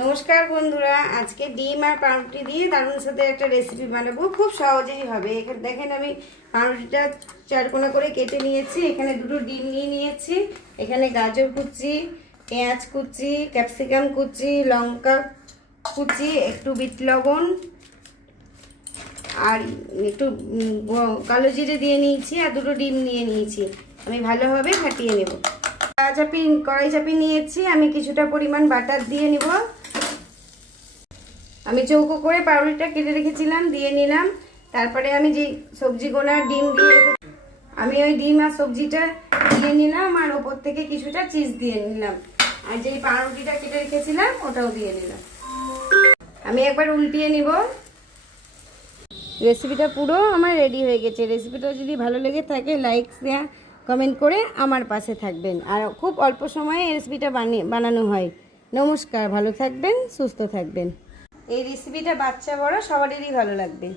নমস্কার বন্ধুরা, আজকে ডিম আর পাউরুটি দিয়ে দারুণ সাথে একটা রেসিপি বানাবো। খুব সহজেই হবে। এখানে দেখেন আমি পাউরুটিটা চারকোনা করে কেটে নিয়েছি, এখানে দুটো ডিম নিয়ে নিয়েছি, এখানে গাজর কুচি, পেঁয়াজ কুচি, ক্যাপসিকাম কুচি, লঙ্কা কুচি, একটু বিট লবণ আর একটু কালো জিরে দিয়ে নিয়েছি আর দুটো ডিম নিয়ে নিয়েছি। আমি ভালোভাবে ফাটিয়ে নেব। কড়াই চাপিয়ে নিয়েছি, আমি কিছুটা পরিমাণ বাটার দিয়ে নিব। আমি চৌকো করে পাউরুটিটা কেটে রেখেছিলাম, দিয়ে নিলাম। তারপরে আমি যে সবজি গোনা ডিম দিয়ে আমি ওই ডিম আর সবজিটা দিয়ে নিলাম, আর ওপর থেকে কিছুটা চিজ দিয়ে নিলাম, আর যে পাউরুটিটা কেটে রেখেছিলাম ওটাও দিয়ে নিলাম। আমি একবার উল্টিয়ে নিব। রেসিপিটা পুরো আমার রেডি হয়ে গেছে। রেসিপিটা যদি ভালো লেগে থাকে লাইক দেওয়া, কমেন্ট করে আমার পাশে থাকবেন। আর খুব অল্প সময়ে এই রেসিপিটা বানানো হয়। নমস্কার, ভালো থাকবেন, সুস্থ থাকবেন। এই রেসিপিটা বাচ্চা বড় সবারই ভালো লাগবে।